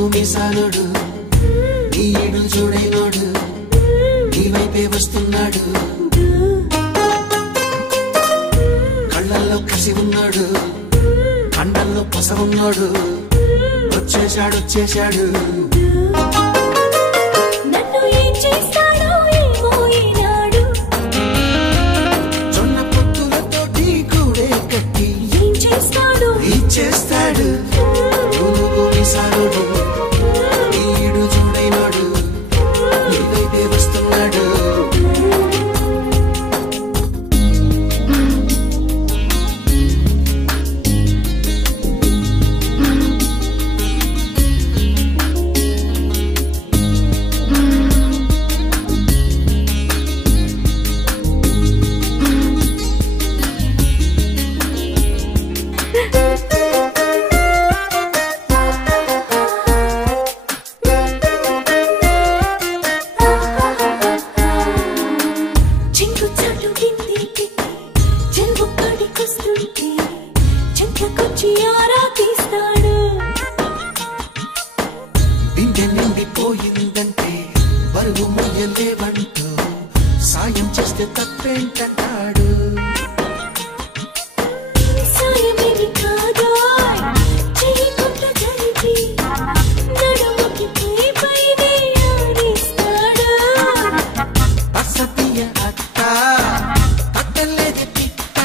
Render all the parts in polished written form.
పునుగు మీసాలుడు నీడు చూడైనోడు నీ వైపే వస్తున్నాడు కళ్ళల్లో కసి ఉన్నాడు కండల్లో పస ఉన్నాడు వచ్చేశాడు నన్ను ఏం చేస్తాడో ఏమో ఈనాడు జొన్న పొత్తులతోటి కూడే కట్టి ఏం చేస్తాడు ఇచ్చేస్తాడు పునుగు మీసాలుడు నీడు చూడైనోడు నీ వైపే వస్తున్నాడు బిందె నిండిపోయిందంటే బరువు మొయ్యలేవంటూ సాయం చేస్తే తప్పేంటంటాడు అసతీయ అత్త కట్టలేదు తిట్ట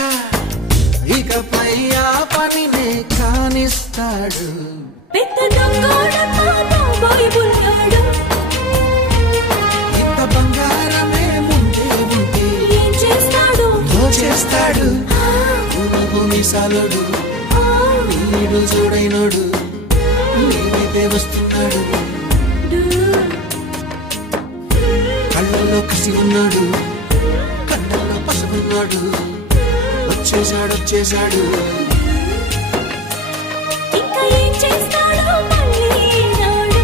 ఇకపై ఆ పనినే కానిస్తాడు ఇంత బంగారమే ముందే ఉంటే ఏం చేస్తాడు దోచేస్తాడు పునుగు మీసాలుడు నీడు చూడైనోడు నీ వైపే వస్తున్నాడు కళ్ళల్లో కసి ఉన్నాడు కండల్లో పసుపున్నాడు వచ్చేశాడు ఇంకా ఏం చేస్తాడో మళ్ళీ ఈనాడు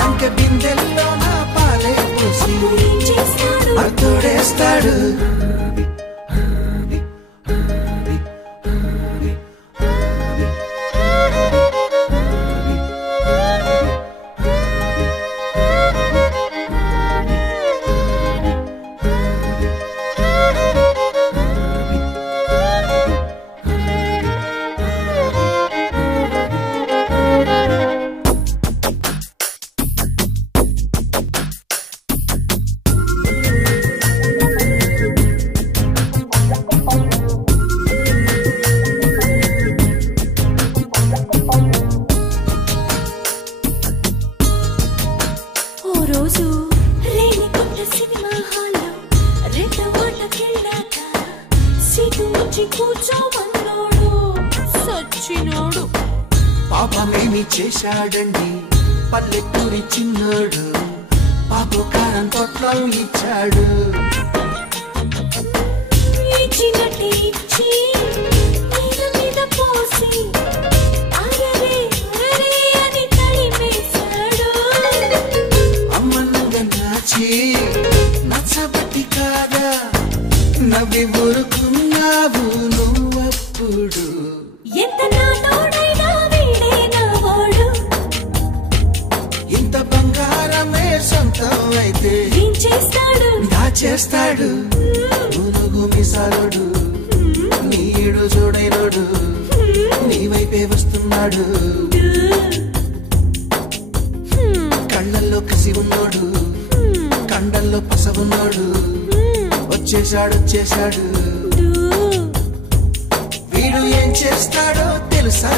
లంక బిందెల్లో నా పాలే పోసి ఏం చేస్తాడు అతోడేస్తాడు రోజు రేణిగుంట సినిమా హాల్లో రెండో వాటకెళ్ళాక సీటు వచ్చి కూర్చోమన్నాడు సచ్చినోడు పాపమేమి చేశాడండి పల్లెటూరి చిన్నాడు పాపు కారం తొట్లో ఇచ్చాడు ఇచ్చినట్టే ఇచ్చి మీద పోసి అరరే అని తడిమేశాడు అమ్మనుగా నాచి నచ్చబట్టి కాదా నవ్వి ఊరుకున్నావు నువ్వప్పుడు ఎంత నాతోడైనా వీడే నా వాడు ఇంత బంగారమే సొంతం అయితే ఏం చేస్తాడు దాచేస్తాడు పునుగు మీసాలుడు నీడు చూడైనోడు నీ వైపే వస్తున్నాడు కళ్ళల్లో కసి ఉన్నాడు కండల్లో పస ఉన్నాడు వచ్చేశాడు వీడు ఏం చేస్తాడో తెలుసా